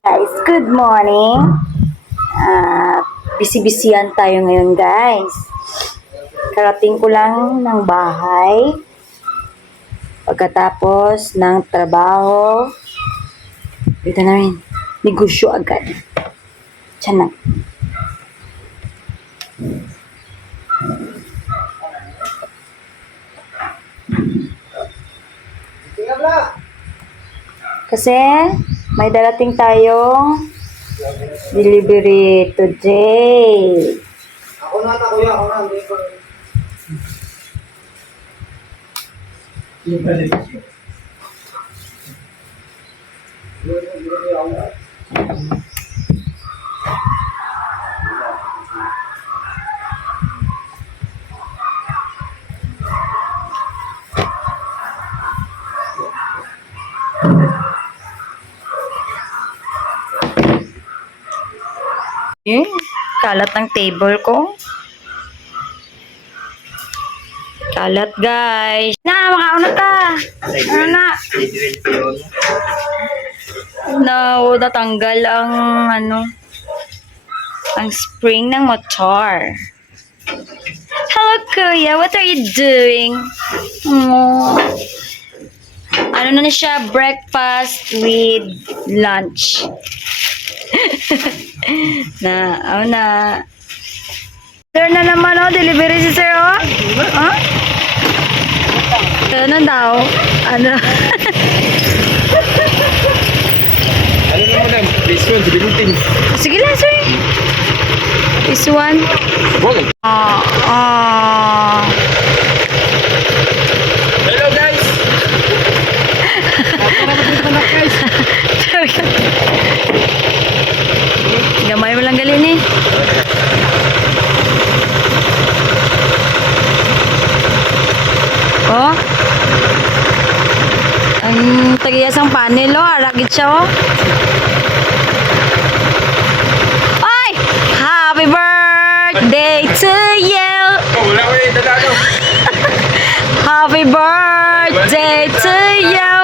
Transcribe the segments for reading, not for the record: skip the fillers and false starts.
Guys, good morning. Busy-busyan tayo ngayon, guys. Karating ko lang ng bahay. Pagkatapos ng trabaho, dito na rin, negosyo agad. Tiyan na. Kasi may darating tayong delivery today. Ako na, kuya. Ako na. Hindi ko. Kalat ng table ko. Kalat, guys. Na, makauna ka. Ano na? No, natanggal ang ang spring ng motor. Hello, Kuya. What are you doing? Oh. Ano na siya? Breakfast with lunch. na. Sir na naman, delivery si sir, Huh? Ano daw? Ano? Ano na madam? This one, bilutin. Sige lang, sir. This one. Boleh. Hello guys. Ako na magpunta guys. Gamay mo lang galin eh. Oh. Ang tagiyasang panel, aragit siya, Oy! Happy birthday to you! Oh, wala ko yung dadalo. Happy birthday to you!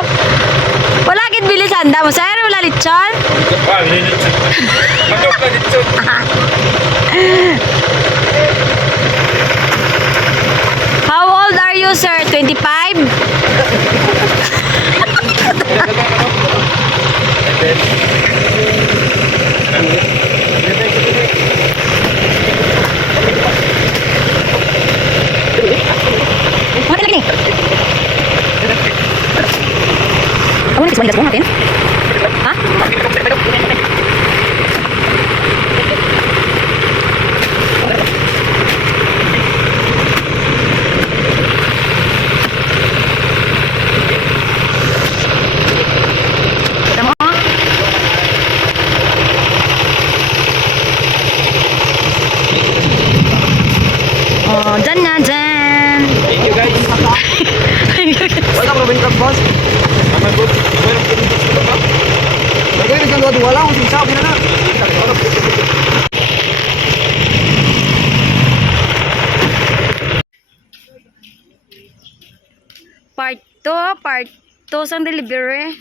Wala gid bilisan da mo, sir? Wala lechon? Ah, nilitsun. Manok na litsun. How old are you, sir? 25? Ano lagi ni? Kamu nak kisah natin? Ha? Tama mo? Oh, dyan na, dyan. Thank you guys. Wala ko rin boss. Aman good. Wala ko rin boss. Lagay rin kang wala ko sin sabi na. Part 2 sang delivery.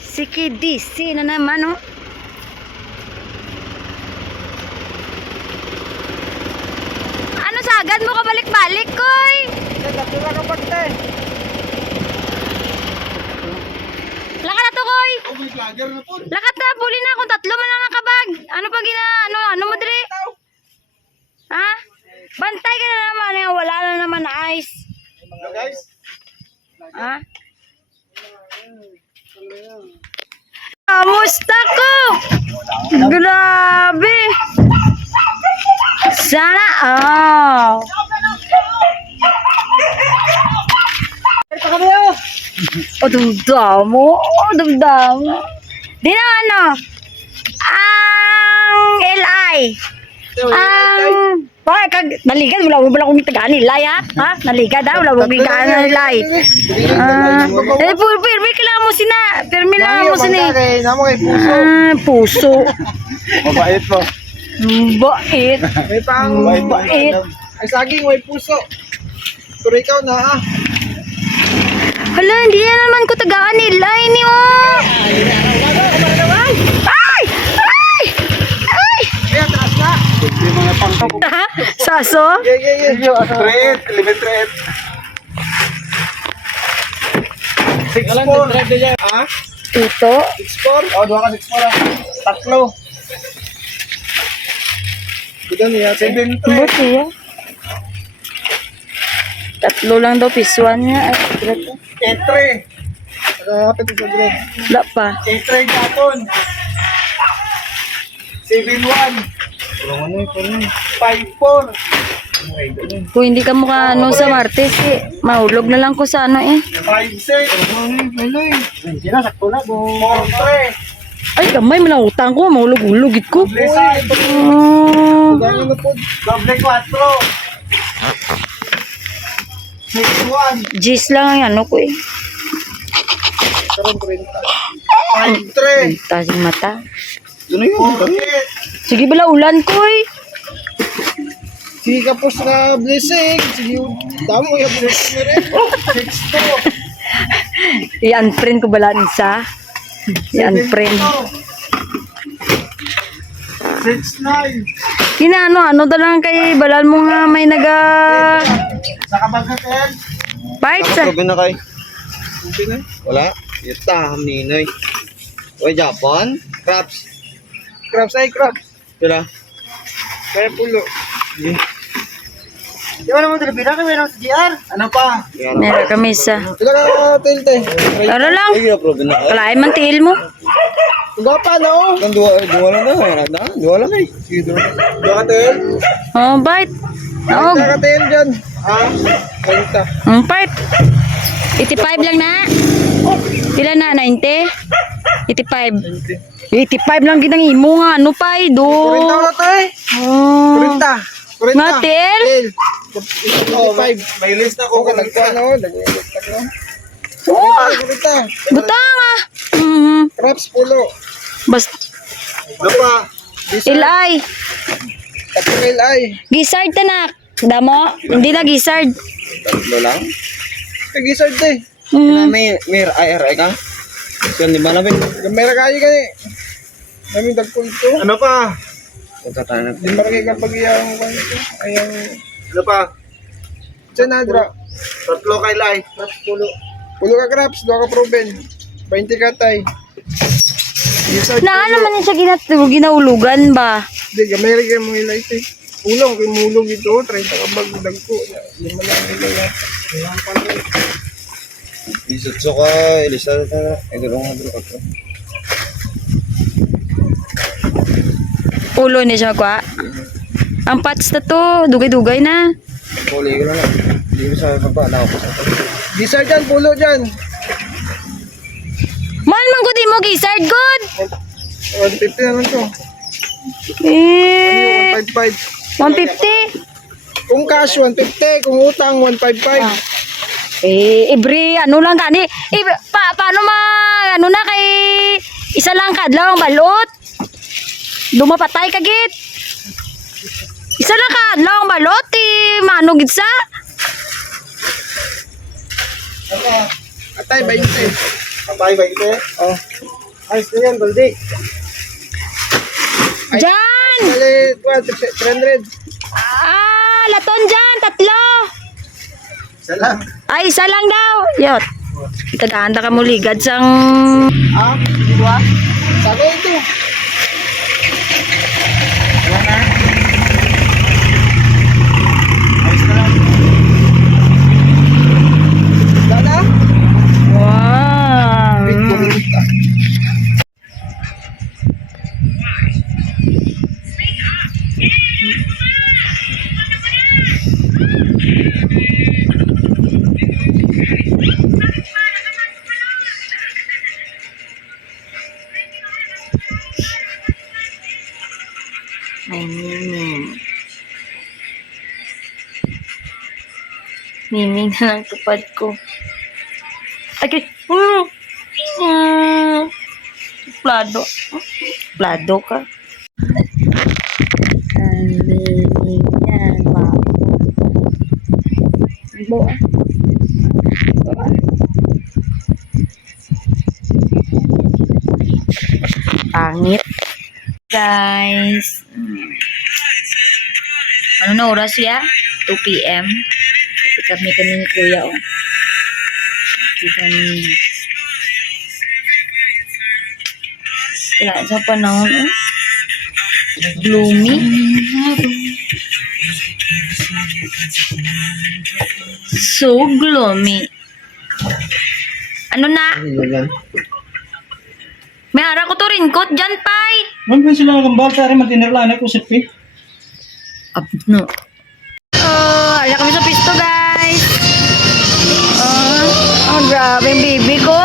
Si KDC na naman, Ano sagad mo ka balik-balik, koy? Nagkatira ka pa kita eh. Lakat na to, koy. Oh, may vlogger na po. Lakat na, puli na kung tatlo man lang nakabag. Ano pa ano mo dire? Ha? Bantay ka na naman, wala na naman ice. Hello guys. Ha? Kamusta ko? Grabe. Sana, dumdamo. Di na ang LI. Bakit naligad wala kong tagaan nilay ha? Naligad wala kong tagaan nilay. Pirmi kailangan mo sina. Pirmi lang mo sina. Namo kay puso. Puso. Mabait mo. Bait. May pang Bait. Ay saging may puso. Pero ikaw na Hala, hindi na naman ko tagaan nila. Ini oh. Ay! Ay! Ay! Kaya, taas na. Yung mga pang... Saso? Thread, limit thread. 6-4. Ha? Ito. 6-4? O, 2 ka 6-4. Tatlo. Ito niya, 7-3. Buti yan. Tatlo lang daw pisuan niya. Ay, 8-3. Kapit ito, Dred. wala pa. 8-3 kapon. 7-1. 5-4. Kung hindi ka mukha ano sa Martes, eh, mahulog na lang ko sa ano eh. 5-6. Hindi na, sakto na. 4-3. Ay, gamay mo na utang ko. Mahulog-ulog ko. Doble side. Doble 4. 6-1. Gis lang ang ano ko eh. 5-3. Taas yung mata. Ano yun? Sige bala, ulan ko eh. Sige kapos na blessing. Sige, damo yung blessing na rin. 6-2. I-unfriend ko bala isa. I-unfriend. 6-9. Ano daw lang kay balal mo nga may naga... Sa kabagatin. Bite sa... na kay. Wala. Yuta, hamninoy. Oy, Japan. Crabs. Crabs ay crabs. Sila. Kaya pulo. Di ba naman talaga pinaka meron sa GR? Ano pa? Meron kami isa. Sila ka tilte. Ano lang? Ay, na-proven na. Kalahin man tiil mo. Tuga pa na oh. Ang duwa lang na. Mayroon na. Duwa lang eh. Sige doon. Tuga ka tel. Oh, bite. Oh, Tuga ka tel dyan. Ah, kalita. bite. 85 lang na. Pila na? 90? 85. 85 lang ginang imo nga. Ano pa eh? Do. 40 na to eh. Oh. 40. 40. Nga, tel? Oh, 5. May list ako. Nagkuhan ako. Nag-list ako. Oh, 40. butang ah. Crabs pulo. Basta. Ano pa? Ilay. Kapil ay. Gizzard tanak. Damo? Hindi na gizzard. Tatlo lang. Nag-isard eh. May IRA ka? Yan, di ba namin? Gamera kayo ka eh. Naming dagkol ito. Ano pa? Punta tayo na. Di marami ka pag-iyang ayang... Ano pa? Senadra. Tatlo kay Lai. Crabs pulo. Pulo ka crabs, doon ka proven. 20 ka tay. Na naman niya siya ginaulugan ba? Hindi, gamera kayo mo ilay ito eh. Ulong, kay mulog ito. 30 ka bag dagko. Lima lang ilay na. Isutso ka. Ilisa na tayo. Ito lang nga dito ka. Ulo ni siya kwa. Ang pats na to, dugay-dugay na. Huli ko na lang. Hindi ko sa baba. Nakapos na to. Gisard dyan, pulo dyan. Man man gud mo gizzard good. 150 naman to. Eh, 155. 150. Kung cash, 150. Kung utang, 155. Every ano lang gani. Paano ano na kay isa lang kadlaw ang balot. Dumapatay ka git. Isa lang kadlaw ang balot mano gid sa. Atay, 20. Atay, 20? Oh. Ayos na yan, Baldi. Jan! Bali, 300. Laton dyan, tatlo. Isa lang. Ay, isa lang daw. Yot. Tagahanda ka mo ligad sang... Ah, di ba? Sabi ito. Wala na. Ayos na lang. Wala na? Wow. Miming na lang tupad ko. Okay. Plado. Plado ka. Miming yan. Bo. pangit. Guys. Ano na oras ya? 2 p.m. Pick up ni kami ni Kuya, oh. Pick kami. Kailangan sa panahon, oh. Gloomy. So gloomy. Ano na? May harap ko to rin kot dyan, Pai. Huwag ba sila gambal sa rin matinirlaan ko si P? No. Ala kami sa pisto, guys. Grabe yung baby ko.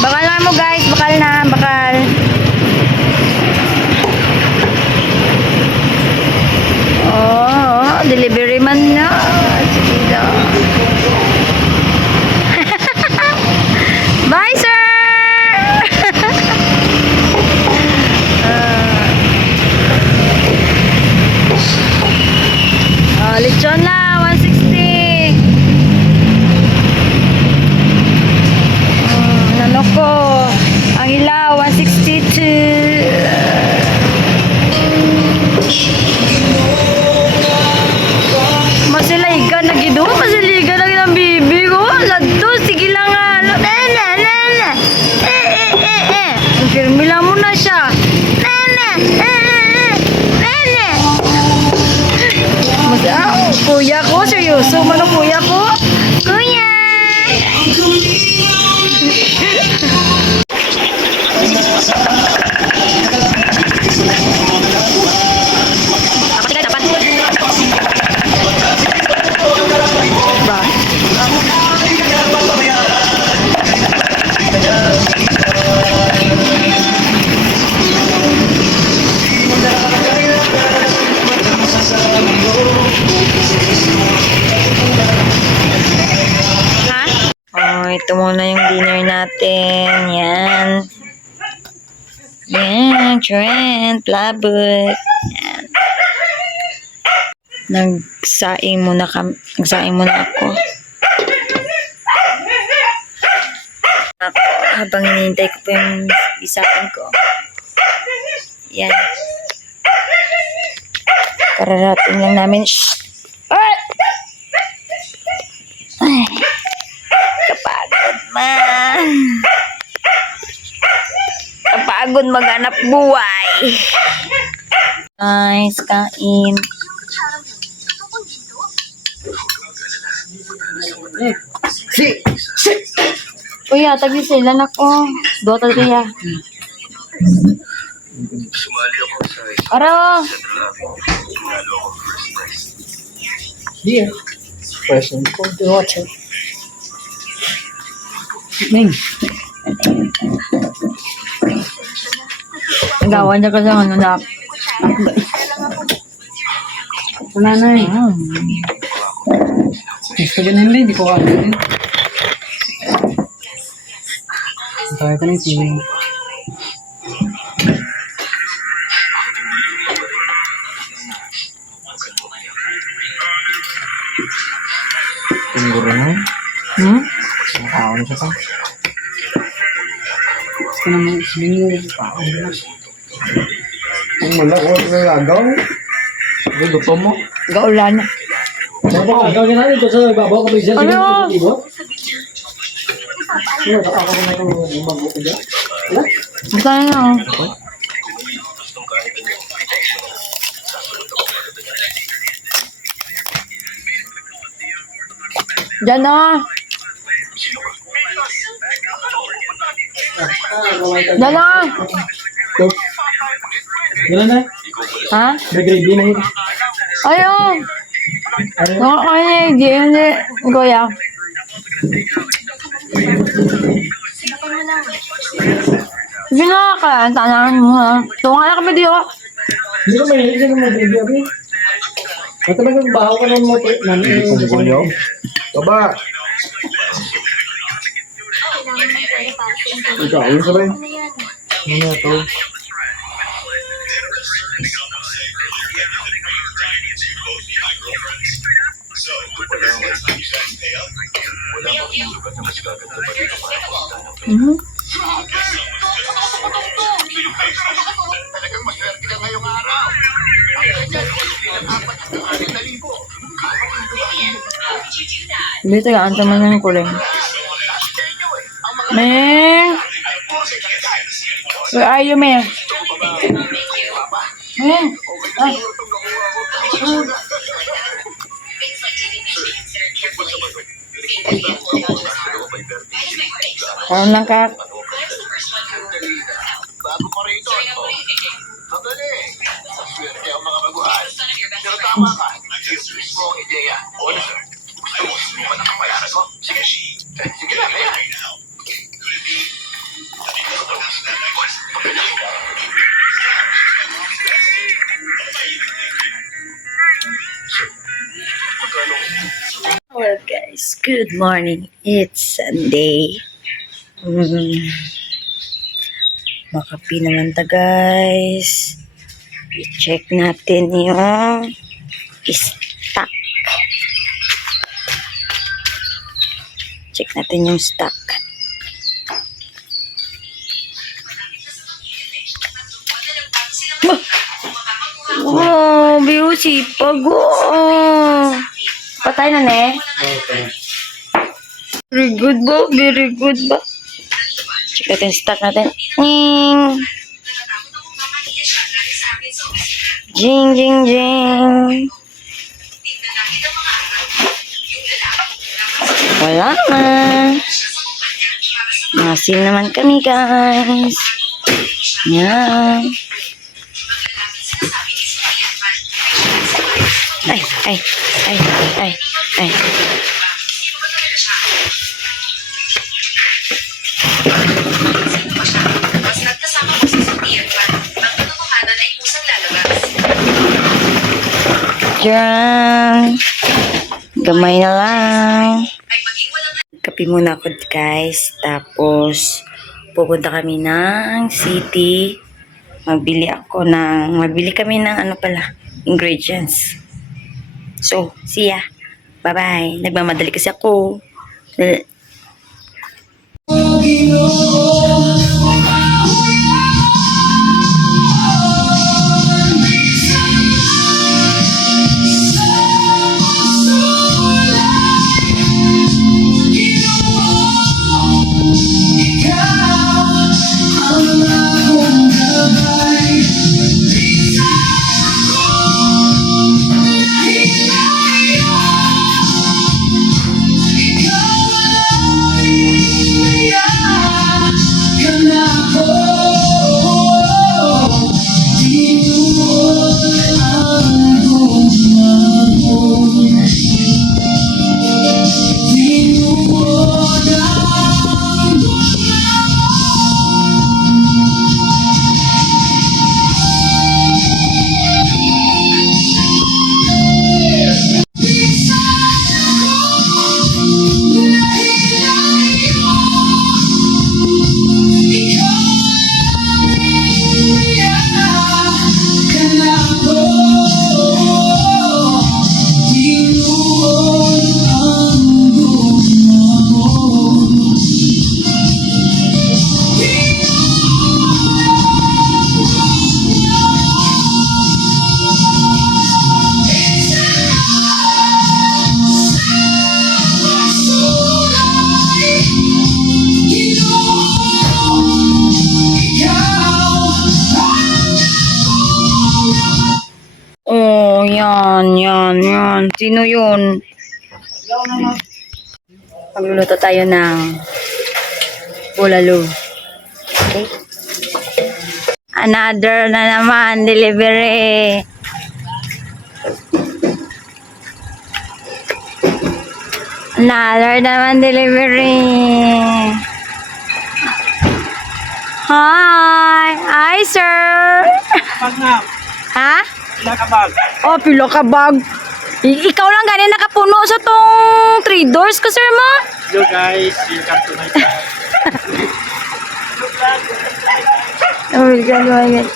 Bakal na mo, guys. Bakal na. Bakal. Delivery man na. Sige lang. Bye, sir! Lechon lang, 160. Ano ko? Ang ilaw, 162. Masiligan na gido, masiligan na ng bibi ko. Ladto, sige lang nga. Firmila mo na siya. Kuya ko, seryoso man ang kuya ko. Kuya! Ito muna yung dinner natin. Yan. Yan. Trent. Labot. Yan. Nagsaing muna ako. Habang hinihintay ko pa yung isain ko. Yan. Kararating lang namin. Shhh! Ay! Kapagod maghanap buhay. Nice, kain. Kuya, tagi sila na ko. Dota kuya. Aro. Here. Present for the water. Ning. Gawan niya kasi ano na. Wala na eh. Gusto ka nila, hindi ko kaya din. Kaya ka ng TV. Tingguro na. Nakaon siya pa. Gusto naman sabihin mo pa. Kung wala ko nalagaw. Gusto mo? Gaulan. Ikaw na natin ito sa ibabaw ka ba siya? Ano? Ano? Ako na yung mag-upo dyan? Wala? Basta nga. Diyan na. Diyan na. Gano'n na? Ha? May gravy na yun. Ayun. Nakakain hindi. Kuya. Sige na ka. Tanangan mo ha. Tunga na kami diyo. Hindi ko may hindi ko mag-gravy. At talagang baho ka ng motor. Tingguro. Baba. Ikaw, yun sabay. Ano to? Mhm. Dito lang, teman yang kuling. Meng, where are you, Meng? Meng, ah. Karon lang ka. Well guys, good morning. It's Sunday. Makapi naman ta guys. I-check natin yung stock. Check natin yung stock. Oh, beauty. Oh. Patay na, ne? Okay. Very good ba? Very good ba? Check natin stock natin. Ning. Jing, jing, jing. Wala na. Masin naman kami, guys. Yan. Ay, ay, ay, ay, ay. Diyan. Gamay na lang. Kape muna ako guys. Tapos, pupunta kami ng city. Magbili kami ng ingredients. So, see ya. Bye-bye. Nagmamadali kasi ako. Oh, yan. Sino yun? Pagluluto tayo ng bulalo. Okay? Another na naman, delivery. Another naman, delivery. Hi, sir. Ha? Oh, pila ka bag. Ikaw lang ganin nakapuno sa tong 3 doors ka, sir, mo? Hello guys, welcome to my channel. Oh my God.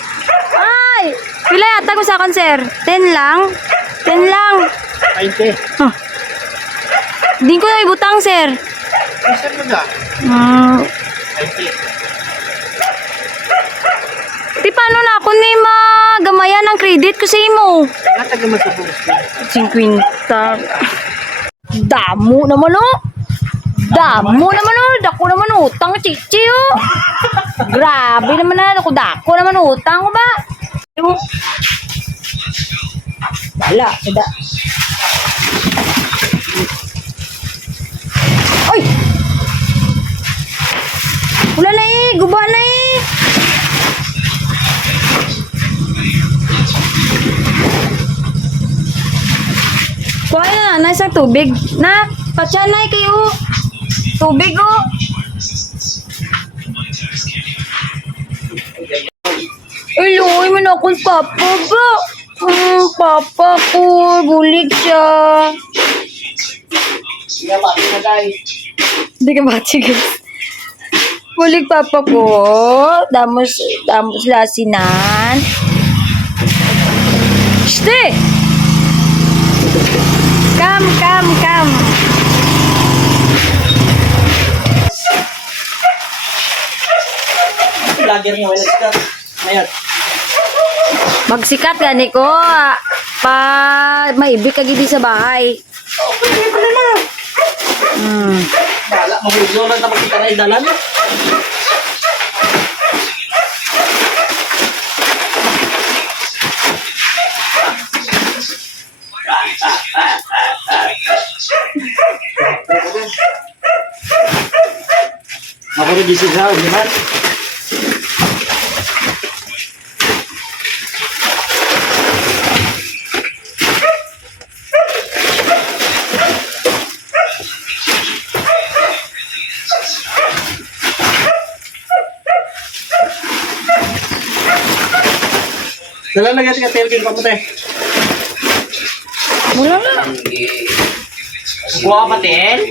Ay! Pila yata ko sa akin, sir? 10 lang? 10 lang. 20. Oh. Hindi ko na ibutang, sir. Saan mo na? Di paano na ako ni magamayan ng credit ko sa imo? Natag naman sa bukas. 50. Damo naman oh. Damo naman oh. Dako naman utang, chichi oh. Grabe naman na. Dako naman utang ko ba? Wala, sada. Ay! Wala na eh. Guba na eh. Kuha na, nasa tubig. Na, patsanay kayo. Tubig oh. Ay, luoy mo na akong papa ba? Papa ko, bulig siya. Hindi ka bati guys. Bulig papa ko. Damos lasinan. Shte! Come. Vlogger nga, wala sikat. Mayat. Magsikat gani ko. Pa maibig kagidi sa bahay. Bala, mahulog lang na makita na idalan. Mahulog di siya, di ba? Dala lang natin ka tailgate pa mo tayo. Wala na. Buka pa tayo.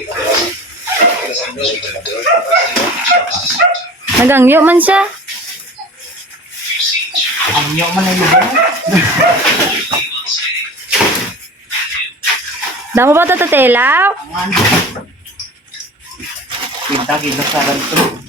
Nagangyo man siya. Ang nyo man na yun. Damo ba ito telaw? Kita sa ganito.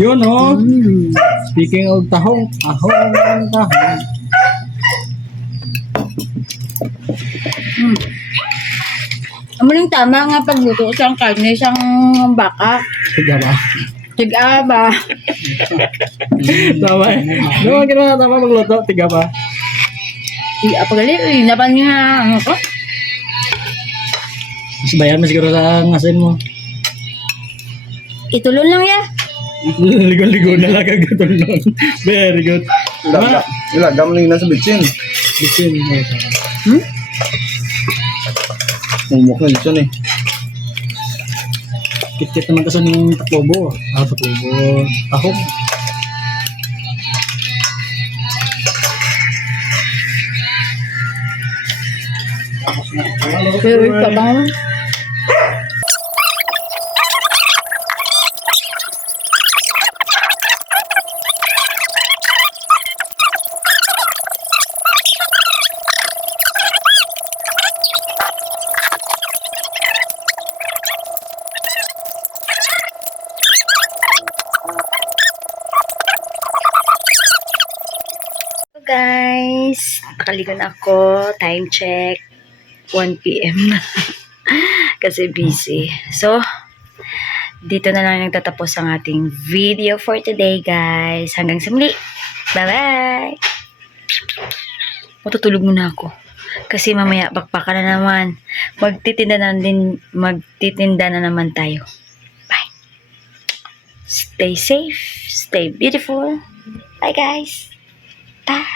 Yun oh. Speaking of tahong. Ano yung tama nga pagluto siyang karne, siyang baka. Tiga ba? Tiga ba? Tama eh. Naman ginawa tama magluto. Tiga ba? Apagalit, napan nga ano ko? Mas bayan mo siguro sa ngasin mo. Itulon lang ya. Ligo-ligo na lang kagatulong. Very good. Ilagam lang na sa bitsin. Bitsin. Mumok na bitsin eh. Kit-kit naman kasi ng taklobo. Taklobo. Tahong. Pero pabang. Guys, nakaligo na ako. Time check. 1 p.m. na. Kasi busy. So, dito na lang nagtatapos ang ating video for today, guys. Hanggang sa muli. Bye-bye! Matutulog muna ako. Kasi mamaya, bakbakan na naman. Magtitinda na naman tayo. Bye! Stay safe, stay beautiful. Bye guys. Bye.